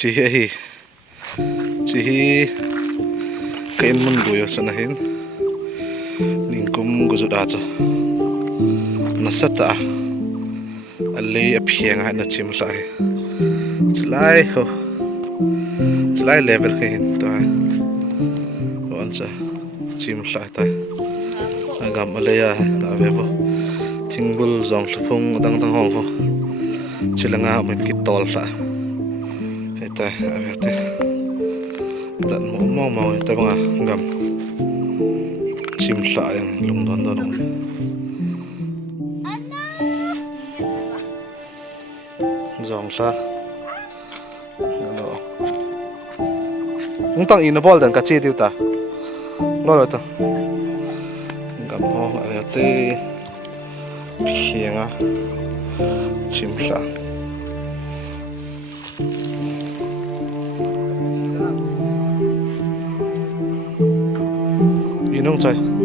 chỉ hi cái Inmun buổi ở sân hin nhìn cũng có chút đa cho nó sát ta lấy áp hieng hay nó chìm lại ho lại level cái hin ta còn sao chìm lại ta gam ở đây à về bộ thình bul dòng phong đang hong ho chỉ là ngao mình kịp tol ta hết ta về thế tận mau ta bằng gam chim lại lùng đón đó lùng dòng sa không tăng in nó bol đằng cá chi tiêu ta lo rồi ta gamho ở đây hiền à chim lại in không chơi